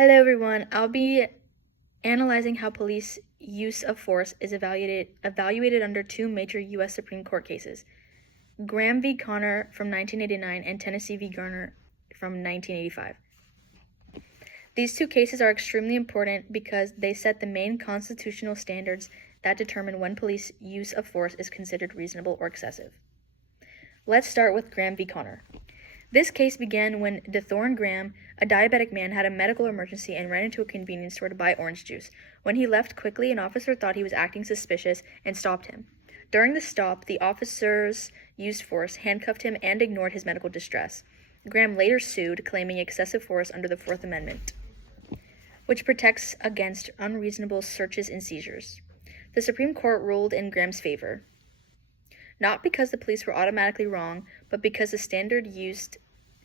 Hello everyone, I'll be analyzing how police use of force is evaluated under two major U.S. Supreme Court cases, Graham v. Connor from 1989 and Tennessee v. Garner from 1985. These two cases are extremely important because they set the main constitutional standards that determine when police use of force is considered reasonable or excessive. Let's start with Graham v. Connor. This case began when DeThorne Graham, a diabetic man, had a medical emergency and ran into a convenience store to buy orange juice. When he left quickly, an officer thought he was acting suspicious and stopped him. During the stop, the officers used force, handcuffed him, and ignored his medical distress. Graham later sued, claiming excessive force under the Fourth Amendment, which protects against unreasonable searches and seizures. The Supreme Court ruled in Graham's favor, not because the police were automatically wrong, but because the standard used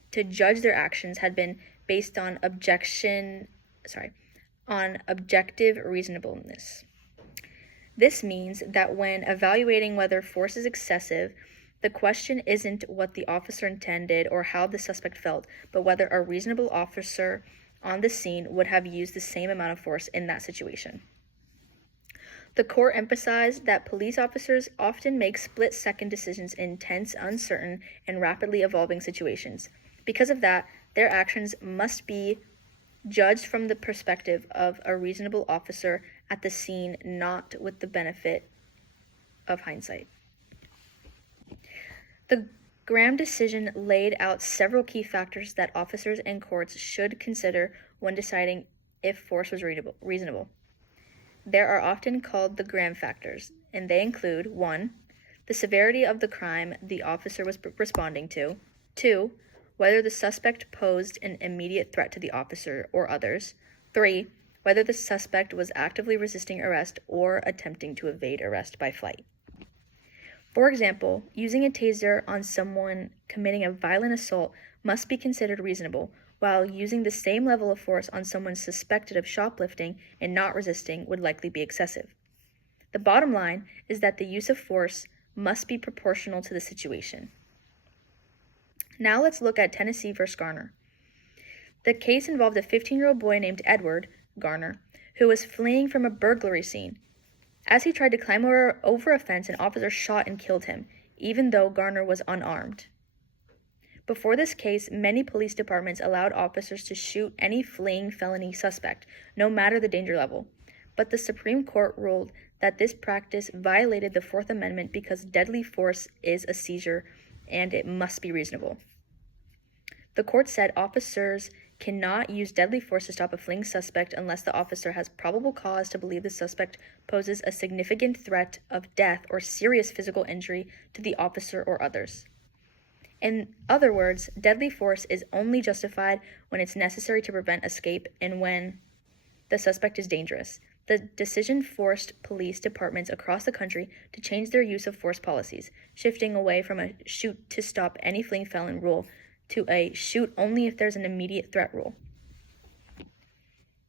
to judge their actions had been based on objective reasonableness. This means that when evaluating whether force is excessive, the question isn't what the officer intended or how the suspect felt, but whether a reasonable officer on the scene would have used the same amount of force in that situation. The court emphasized that police officers often make split-second decisions in tense, uncertain, and rapidly evolving situations. Because of that, their actions must be judged from the perspective of a reasonable officer at the scene, not with the benefit of hindsight. The Graham decision laid out several key factors that officers and courts should consider when deciding if force was reasonable. There are often called the Graham factors, and they include 1. The severity of the crime the officer was responding to. 2. Whether the suspect posed an immediate threat to the officer or others. 3. Whether the suspect was actively resisting arrest or attempting to evade arrest by flight. For example, using a taser on someone committing a violent assault must be considered reasonable, while using the same level of force on someone suspected of shoplifting and not resisting would likely be excessive. The bottom line is that the use of force must be proportional to the situation. Now let's look at Tennessee v. Garner. The case involved a 15-year-old boy named Edward Garner, who was fleeing from a burglary scene. As he tried to climb over a fence, an officer shot and killed him, even though Garner was unarmed. Before this case, many police departments allowed officers to shoot any fleeing felony suspect, no matter the danger level. But the Supreme Court ruled that this practice violated the Fourth Amendment because deadly force is a seizure and it must be reasonable. The court said officers cannot use deadly force to stop a fleeing suspect unless the officer has probable cause to believe the suspect poses a significant threat of death or serious physical injury to the officer or others. In other words, deadly force is only justified when it's necessary to prevent escape and when the suspect is dangerous. The decision forced police departments across the country to change their use of force policies, shifting away from a shoot to stop any fleeing felon rule to a shoot only if there's an immediate threat rule.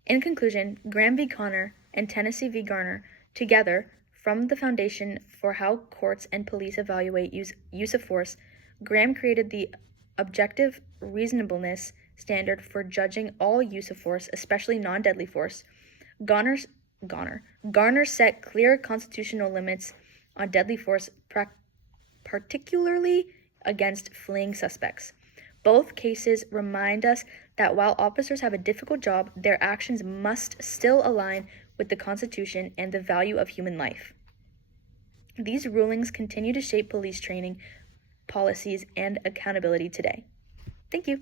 In conclusion, Graham v. Connor and Tennessee v. Garner together form the foundation for how courts and police evaluate use of force. Graham created the objective reasonableness standard for judging all use of force, especially non-deadly force. Garner set clear constitutional limits on deadly force, particularly against fleeing suspects. Both cases remind us that while officers have a difficult job, their actions must still align with the Constitution and the value of human life. These rulings continue to shape police training, policies, and accountability today. Thank you.